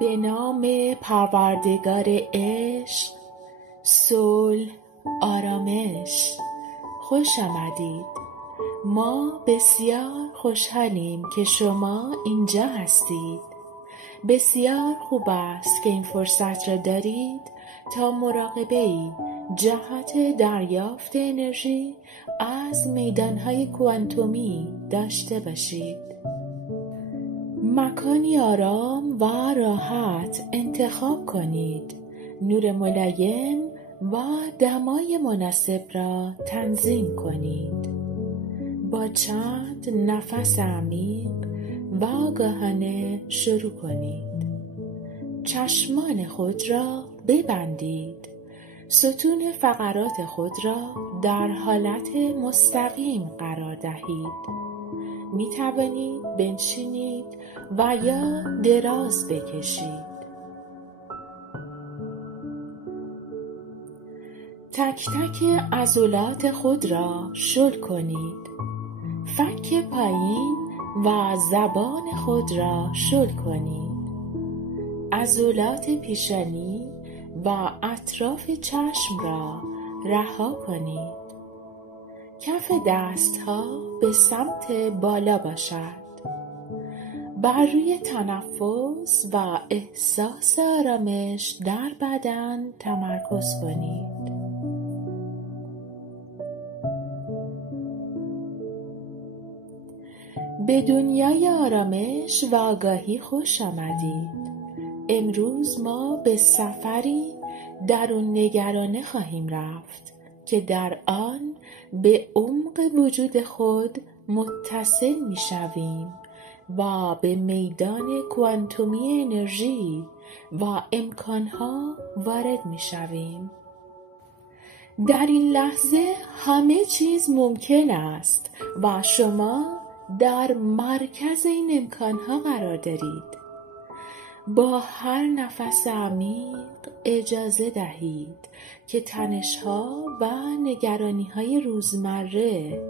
به نام پروردگار عشق، صلح، آرامش. خوش آمدید. ما بسیار خوشحالیم که شما اینجا هستید. بسیار خوب است که این فرصت را دارید تا مراقبه‌ای جهت دریافت انرژی از میدانهای کوانتومی داشته باشید. مکانی آرام و راحت انتخاب کنید. نور ملایم و دمای مناسب را تنظیم کنید. با چند نفس عمیق و آگاهانه شروع کنید. چشمان خود را ببندید. ستون فقرات خود را در حالت مستقیم قرار دهید. می توانید بنشینید و یا دراز بکشید. تک تک عضلات خود را شل کنید. فک پایین و زبان خود را شل کنید. عضلات پیشانی و اطراف چشم را رها کنید. کف دستها به سمت بالا باشد. بر روی تنفس و احساس آرامش در بدن تمرکز کنید. به دنیای آرامش و آگاهی خوش آمدید. امروز ما به سفری درون نگرانه خواهیم رفت که در آن به عمق وجود خود متصل می شویم و به میدان کوانتومی انرژی و امکانها وارد می شویم. در این لحظه همه چیز ممکن است و شما در مرکز این امکانها قرار دارید. با هر نفس عمیق اجازه دهید که تنش‌ها و نگرانی‌های روزمره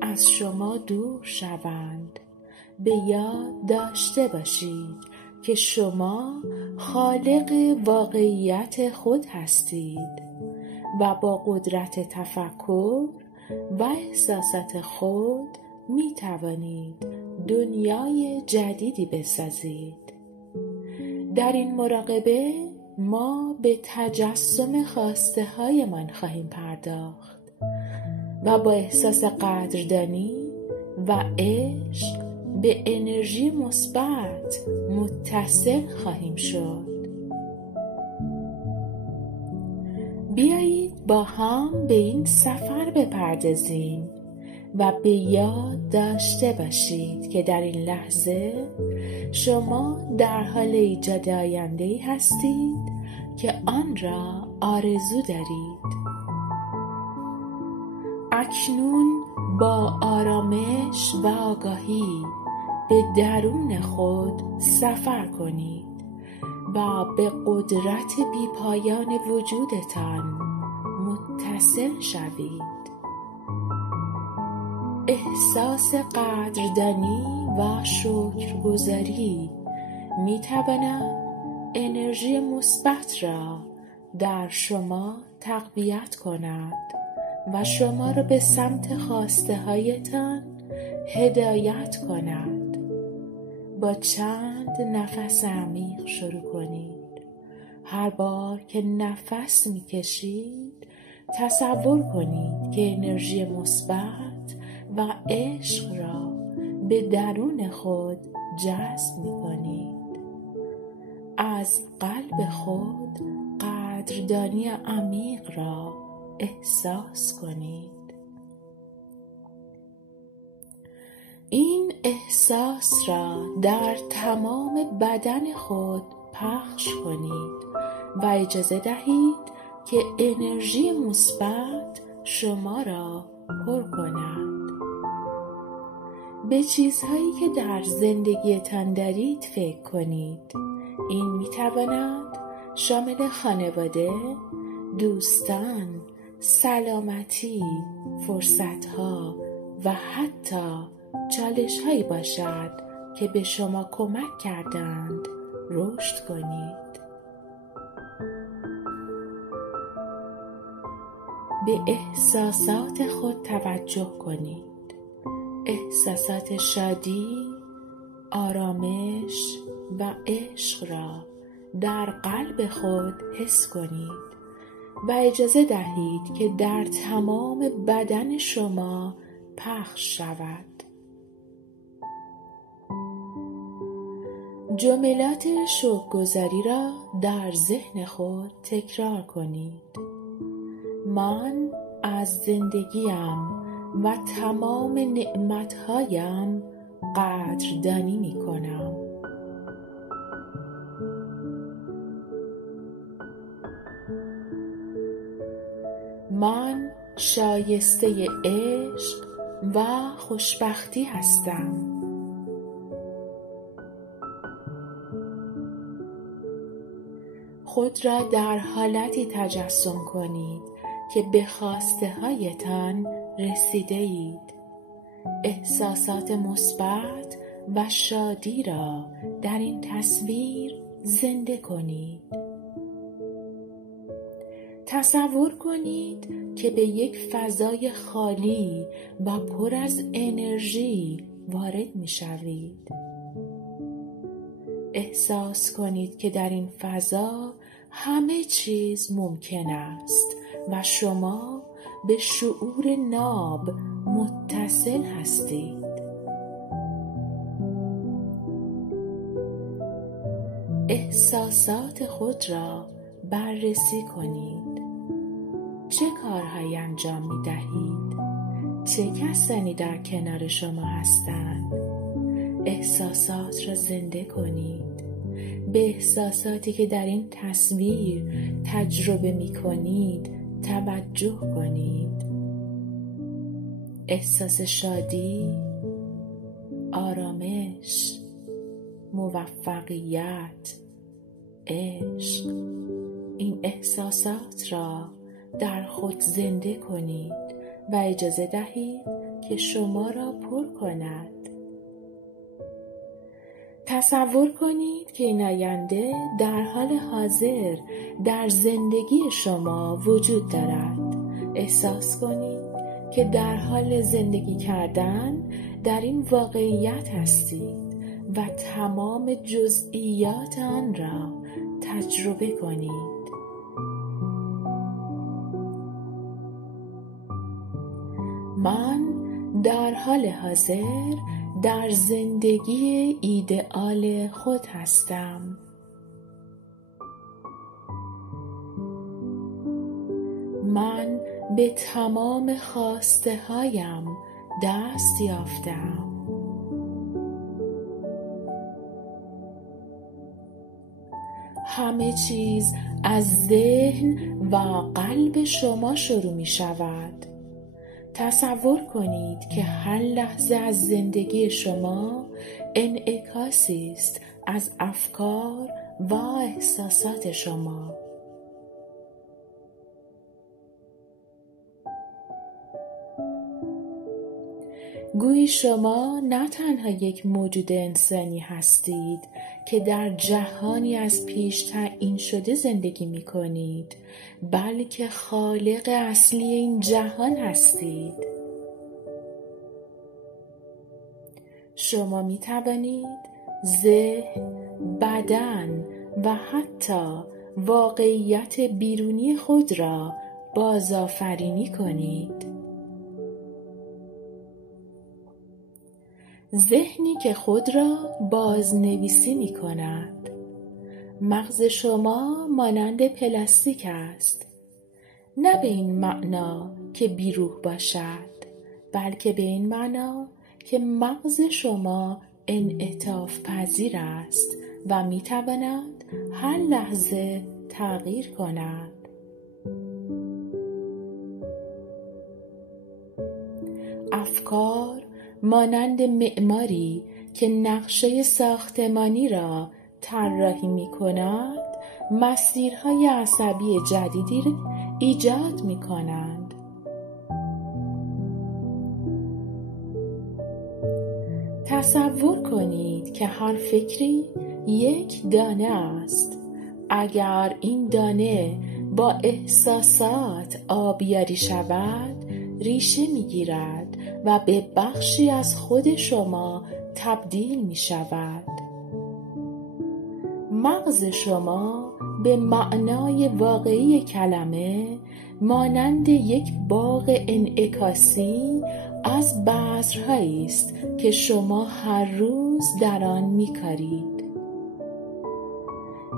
از شما دور شوند. به یاد داشته باشید که شما خالق واقعیت خود هستید و با قدرت تفکر و احساسات خود می توانید دنیای جدیدی بسازید. در این مراقبه ما به تجسم خواسته هایمان خواهیم پرداخت و با احساس قدردانی و عشق به انرژی مثبت متصل خواهیم شد. بیایید با هم به این سفر بپردازیم و به یاد داشته باشید که در این لحظه شما در حال ایجاد آینده‌ای هستید که آن را آرزو دارید. اکنون با آرامش و آگاهی به درون خود سفر کنید و به قدرت بیپایان وجودتان متصل شوید. احساس قدردانی و شکرگزاری می تواند انرژی مثبت را در شما تقویت کند و شما را به سمت خواسته هایتان هدایت کند. با چند نفس عمیق شروع کنید. هر بار که نفس می کشید تصور کنید که انرژی مثبت و عشق را به درون خود جذب می کنید. از قلب خود قدردانی عمیق را احساس کنید. این احساس را در تمام بدن خود پخش کنید و اجازه دهید که انرژی مثبت شما را پر کند. به چیزهایی که در زندگیتان دارید فکر کنید. این میتواند شامل خانواده، دوستان، سلامتی، فرصتها و حتی چالش‌هایی باشد که به شما کمک کردند رشد کنید. به احساسات خود توجه کنید. احساسات شادی، آرامش و عشق را در قلب خود حس کنید و اجازه دهید که در تمام بدن شما پخش شود. جملات شکرگزاری را در ذهن خود تکرار کنید. من از زندگیم و تمام نعمتهایم قدردانی می کنم. من شایسته عشق و خوشبختی هستم. خود را در حالتی تجسم کنید که به خواسته هایتان رسیده اید. احساسات مثبت و شادی را در این تصویر زنده کنید. تصور کنید که به یک فضای خالی و پر از انرژی وارد می شوید. احساس کنید که در این فضا همه چیز ممکن است و شما به شعور ناب متصل هستید. احساسات خود را بررسی کنید. چه کارهایی انجام می دهید؟ چه کسانی در کنار شما هستند؟ احساسات را زنده کنید. به احساساتی که در این تصویر تجربه می کنید توجه کنید. احساس شادی، آرامش، موفقیت، عشق. این احساسات را در خود زنده کنید و اجازه دهید که شما را پر کند. تصور کنید که این آینده در حال حاضر در زندگی شما وجود دارد. احساس کنید که در حال زندگی کردن در این واقعیت هستید و تمام جزئیات آن را تجربه کنید. من در حال حاضر در زندگی ایدئال خود هستم. من به تمام خواسته هایم دست یافتم. همه چیز از ذهن و قلب شما شروع می شود. تصور کنید که هر لحظه از زندگی شما انعکاسی است از افکار و احساسات شما. گویی شما نه تنها یک موجود انسانی هستید که در جهانی از پیش تعیین شده زندگی می کنید، بلکه خالق اصلی این جهان هستید. شما می توانید ذهن، بدن و حتی واقعیت بیرونی خود را بازآفرینی کنید. ذهنی که خود را بازنویسی می کند. مغز شما مانند پلاستیک است، نه به این معنا که بیروح باشد، بلکه به این معنا که مغز شما انعطاف پذیر است و می تواند هر لحظه تغییر کند. افکار مانند معماری که نقشه ساختمانی را طراحی می کند، مسیرهای عصبی جدیدی ایجاد می کنند. تصور کنید که هر فکری یک دانه است. اگر این دانه با احساسات آبیاری شود، ریشه میگیرد و به بخشی از خود شما تبدیل می شود. مغز شما به معنای واقعی کلمه مانند یک باغ انعکاسی از بذرهایی است که شما هر روز در آن می‌کارید.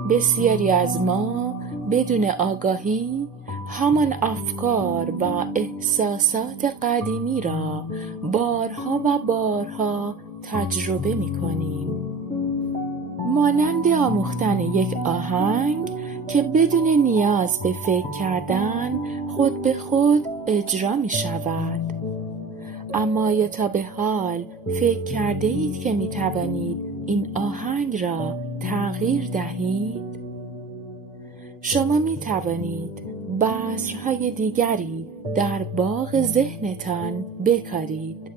بسیاری از ما بدون آگاهی همان افکار و احساسات قدیمی را بارها و بارها تجربه می‌کنیم. مانند آموختن یک آهنگ که بدون نیاز به فکر کردن خود به خود اجرا می شود. اما یا تا به حال فکر کرده اید که می توانید این آهنگ را تغییر دهید؟ شما می توانید بذرهای دیگری در باغ ذهنتان بکارید.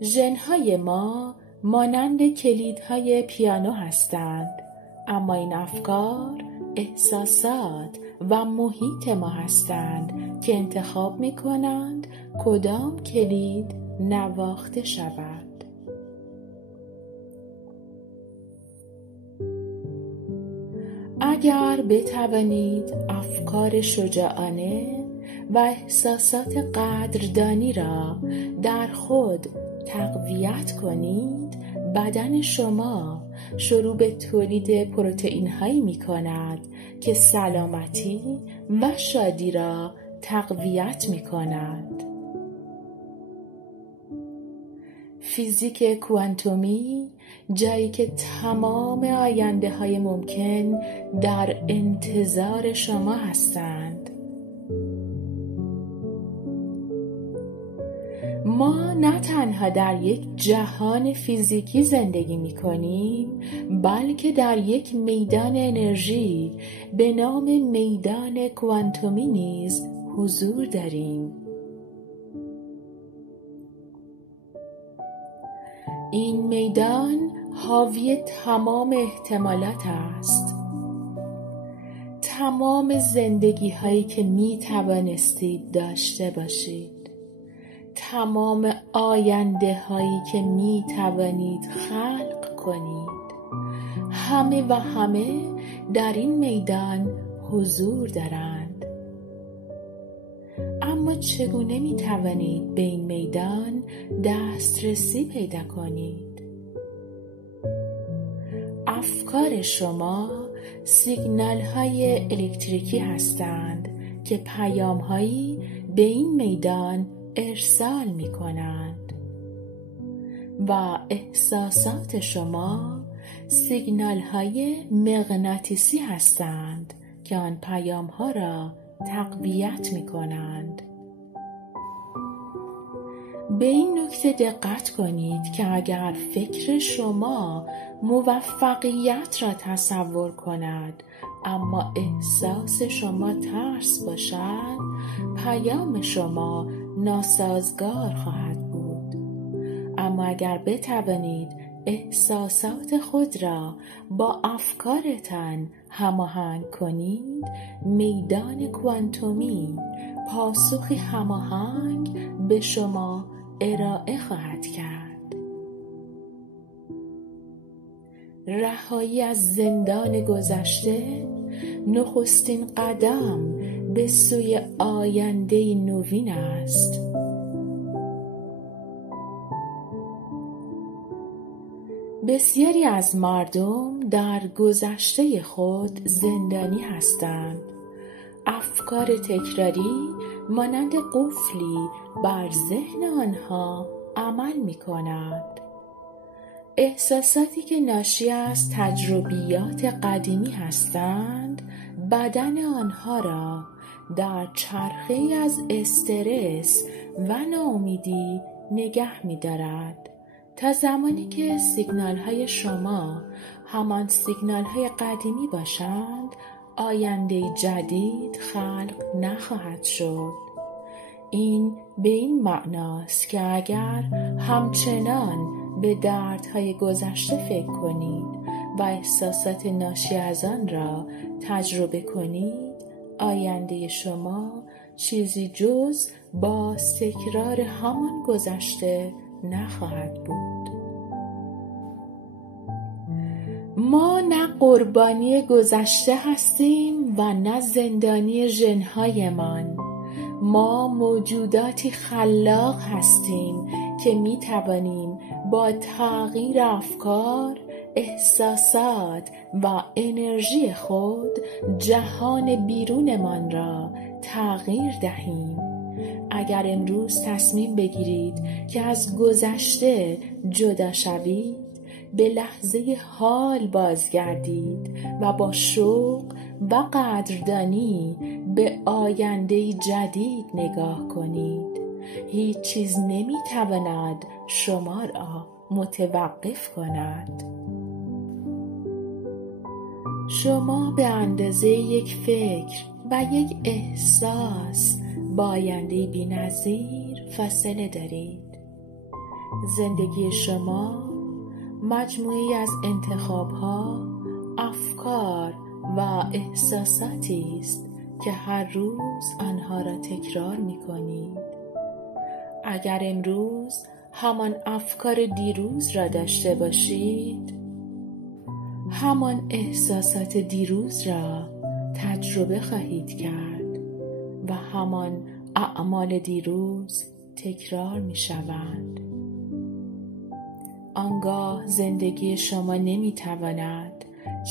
ژن‌های ما مانند کلیدهای پیانو هستند، اما این افکار، احساسات و محیط ما هستند که انتخاب می کنند کدام کلید نواخته شود. اگر بتوانید افکار شجاعانه و احساسات قدردانی را در خود تقویت کنید، بدن شما شروع به تولید پروتئین هایی می کند که سلامتی و شادی را تقویت می کند. فیزیک کوانتومی جایی که تمام آینده های ممکن در انتظار شما هستند. ما نه تنها در یک جهان فیزیکی زندگی می کنیم، بلکه در یک میدان انرژی به نام میدان کوانتومی نیز حضور داریم. این میدان حاوی تمام احتمالات است. تمام زندگی هایی که می توانستید داشته باشید، تمام آینده هایی که می توانید خلق کنید، همه و همه در این میدان حضور دارند. اما چگونه می توانید به این میدان دسترسی پیدا کنید؟ افکار شما سیگنال های الکتریکی هستند که پیام هایی به این میدان ارسال می کنند و احساسات شما سیگنال های مغناطیسی هستند که آن پیام ها را تقویت می کنند. به این نکته دقت کنید که اگر فکر شما موفقیت را تصور کند اما احساس شما ترس باشد، پیام شما ناسازگار خواهد بود. اما اگر بتوانید احساسات خود را با افکارتان هماهنگ کنید، میدان کوانتومی پاسخی هماهنگ به شما ارائه خواهد کرد. رهایی از زندان گذشته نخستین قدم به سوی آینده نوین است. بسیاری از مردم در گذشته خود زندانی هستند. افکار تکراری مانند قفلی بر ذهن آنها عمل می کند. احساساتی که ناشی از تجربیات قدیمی هستند، بدن آنها را در چرخه‌ای از استرس و ناامیدی نگه می دارد تا زمانی که سیگنال های شما همان سیگنال های قدیمی باشند، آینده جدید خلق نخواهد شد. این به این معناست که اگر همچنان به دردهای گذشته فکر کنید و احساسات ناشی از آن را تجربه کنید، آینده شما چیزی جز باز تکرار همان گذشته نخواهد بود. ما نه قربانی گذشته هستیم و نه زندانی ژن‌هایمان. ما موجوداتی خلاق هستیم که می توانیم با تغییر افکار، احساسات و انرژی خود جهان بیرونمان را تغییر دهیم. اگر امروز تصمیم بگیرید که از گذشته جدا شوید، به لحظه حال بازگردید و با شوق و قدردانی به آینده جدید نگاه کنید. هیچ چیز نمیتواند شما را متوقف کند. شما به اندازه یک فکر و یک احساس با آینده بی‌نظیر فاصله دارید. زندگی شما مجموعی از انتخاب‌ها، افکار و احساساتی است که هر روز آنها را تکرار می‌کنید. اگر امروز همان افکار دیروز را داشته باشید، همان احساسات دیروز را تجربه خواهید کرد و همان اعمال دیروز تکرار می‌شوند. آنگاه زندگی شما نمی‌تواند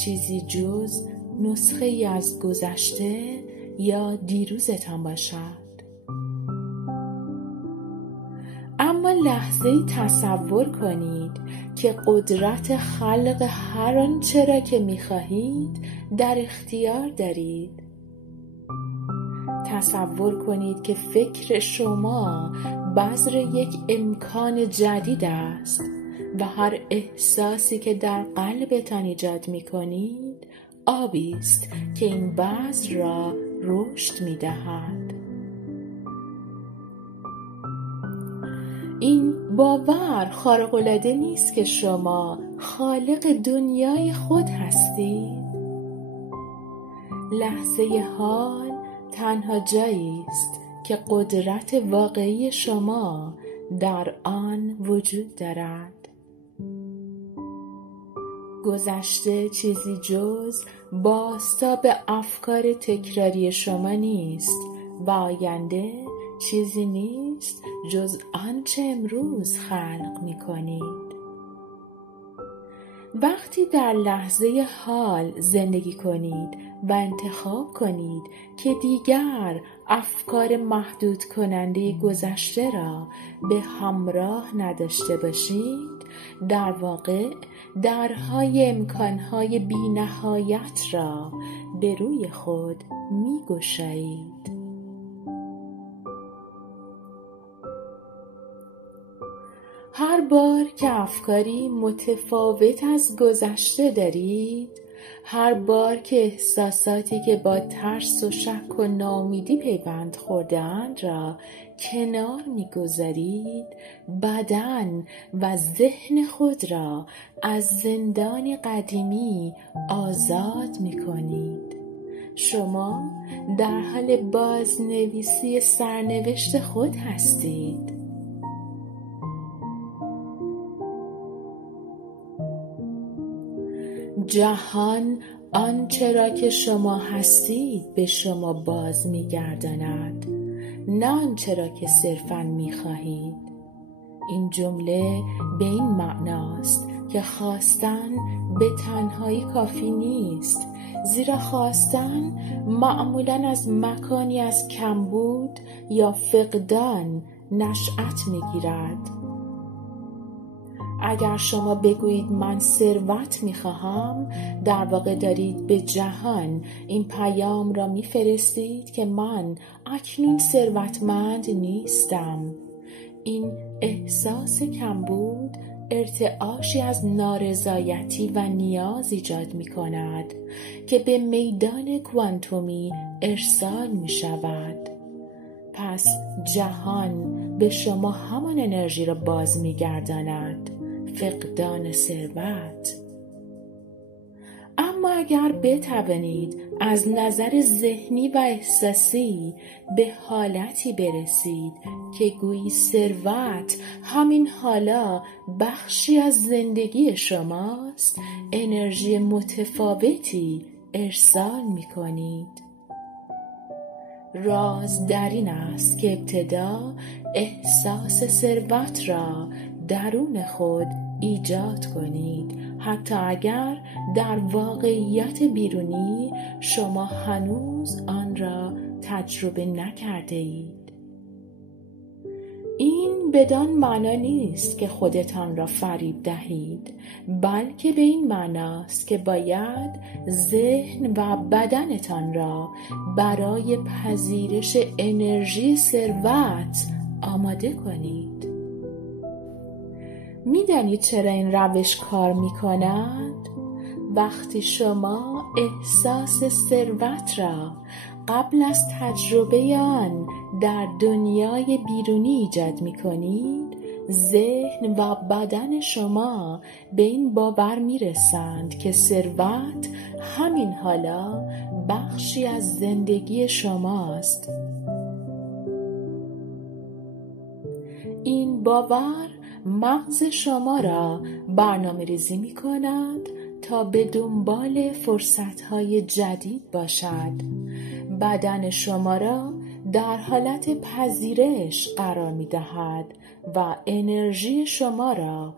چیزی جز نسخه ای از گذشته یا دیروزتان باشد. اما لحظه‌ای تصور کنید که قدرت خلق هر آنچه را که می‌خواهید در اختیار دارید. تصور کنید که فکر شما بذر یک امکان جدید است و هر احساسی که در قلبتان ایجاد می‌کنید آبی است که این بذر را رشد می‌دهد. این باور خارق‌العاده نیست که شما خالق دنیای خود هستید؟ لحظه حال تنها جایی است که قدرت واقعی شما در آن وجود دارد. گذشته چیزی جز بازتاب افکار تکراری شما نیست و آینده چیزی نیست جز آنچه امروز خلق می‌کنید. وقتی در لحظه حال زندگی کنید و انتخاب کنید که دیگر افکار محدود کننده گذشته را به همراه نداشته باشید، در واقع درهای امکانهای بی نهایت را به روی خود می گشایید. هر بار که افکاری متفاوت از گذشته دارید، هر بار که احساساتی که با ترس و شک و ناامیدی پیوند خورده‌اند را کنار می‌گذارید، بدن و ذهن خود را از زندان قدیمی آزاد می‌کنید. شما در حال بازنویسی سرنوشت خود هستید. جهان آنچه را که شما هستید به شما باز می‌گرداند، نه آنچه را که صرفاً می‌خواهید. این جمله به این معناست که خواستن به تنهایی کافی نیست، زیرا خواستن معمولاً از مکانی از کمبود یا فقدان نشأت می‌گیرد. اگر شما بگویید من ثروت می‌خواهم، در واقع دارید به جهان این پیام را می‌فرستید که من اکنون ثروتمند نیستم. این احساس کمبود ارتعاشی از نارضایتی و نیاز ایجاد می‌کند که به میدان کوانتومی ارسال می‌شود. پس جهان به شما همان انرژی را باز می‌گرداند، فقدان ثروت. اما اگر بتوانید از نظر ذهنی و احساسی به حالتی برسید که گویی ثروت همین حالا بخشی از زندگی شماست، انرژی متفاوتی ارسال می کنید. راز در این است که ابتدا احساس ثروت را درون خود ایجاد کنید، حتی اگر در واقعیت بیرونی شما هنوز آن را تجربه نکرده اید. این بدان معنا نیست که خودتان را فریب دهید، بلکه به این معناست که باید ذهن و بدنتان را برای پذیرش انرژی ثروت آماده کنید. می‌دانید چرا این روش کار می‌کند؟ وقتی شما احساس ثروت را قبل از تجربه آن در دنیای بیرونی ایجاد می‌کنید، ذهن و بدن شما به این باور می‌رسند که ثروت همین حالا بخشی از زندگی شماست. این باور مغز شما را برنامه ریزی می کند تا به دنبال فرصت‌های جدید باشد. بدن شما را در حالت پذیرش قرار می دهد و انرژی شما را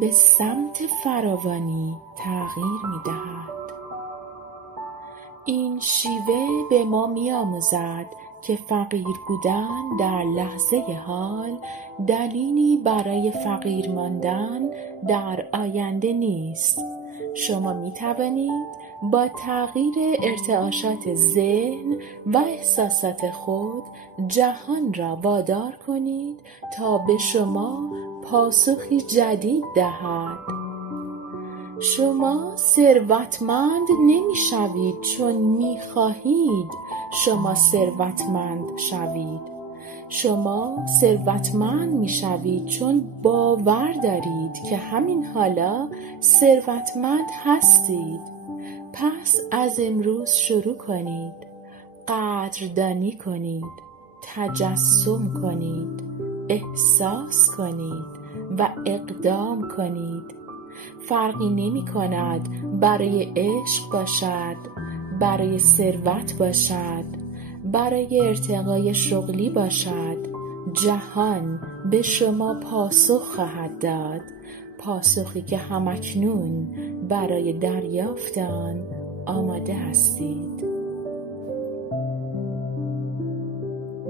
به سمت فراوانی تغییر می دهد. این شیوه به ما می آموزد که فقیر بودن در لحظه حال دلیلی برای فقیر ماندن در آینده نیست. شما می توانید با تغییر ارتعاشات ذهن و احساسات خود جهان را وادار کنید تا به شما پاسخی جدید دهد. شما ثروتمند نمی شوید چون می خواهید شما ثروتمند شوید. شما ثروتمند می شوید چون باور دارید که همین حالا ثروتمند هستید. پس از امروز شروع کنید. قدردانی کنید. تجسم کنید. احساس کنید و اقدام کنید. فرقی نمی کند برای عشق باشد، برای ثروت باشد، برای ارتقای شغلی باشد. جهان به شما پاسخ خواهد داد، پاسخی که همکنون برای دریافت آن آماده هستید.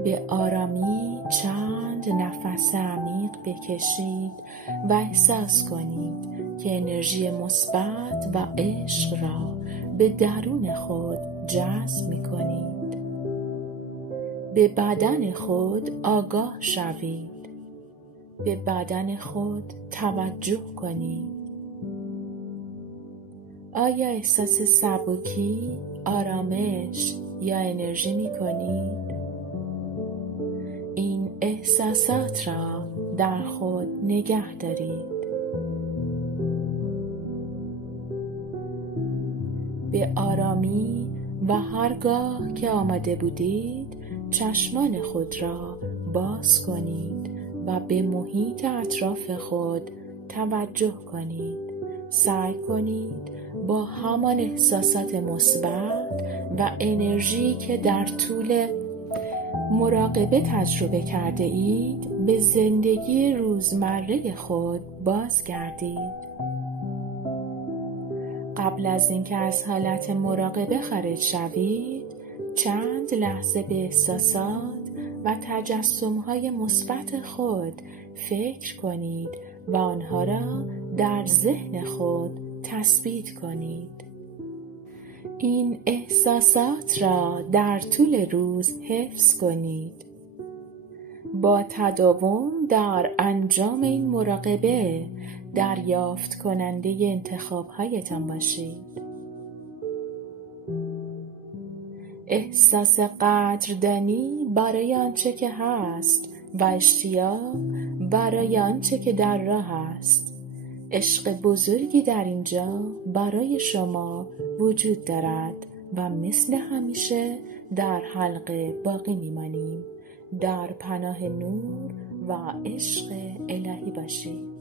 به آرامی چند نفس عمیق بکشید و احساس کنید که انرژی مثبت و عشق را به درون خود جذب می کنید. به بدن خود آگاه شوید. به بدن خود توجه کنید. آیا احساس سبکی، آرامش یا انرژی می کنید؟ این احساسات را در خود نگه دارید. به آرامی و هرگاه که آماده بودید چشمان خود را باز کنید و به محیط اطراف خود توجه کنید. سعی کنید با همان احساسات مثبت و انرژی که در طول مراقبه تجربه کرده اید به زندگی روزمره خود بازگردید. قبل از اینکه از حالت مراقبه خارج شوید، چند لحظه به احساسات و تجسم‌های مثبت خود فکر کنید و آنها را در ذهن خود تثبیت کنید. این احساسات را در طول روز حفظ کنید. با تداوم در انجام این مراقبه دریافت کننده انتخاب‌هایتان باشید. احساس قدردانی برای آنچه که هست و اشتیاق برای آنچه که در راه است. عشق بزرگی در اینجا برای شما وجود دارد و مثل همیشه در حلقه باقی میمانیم. در پناه نور و عشق الهی باشید.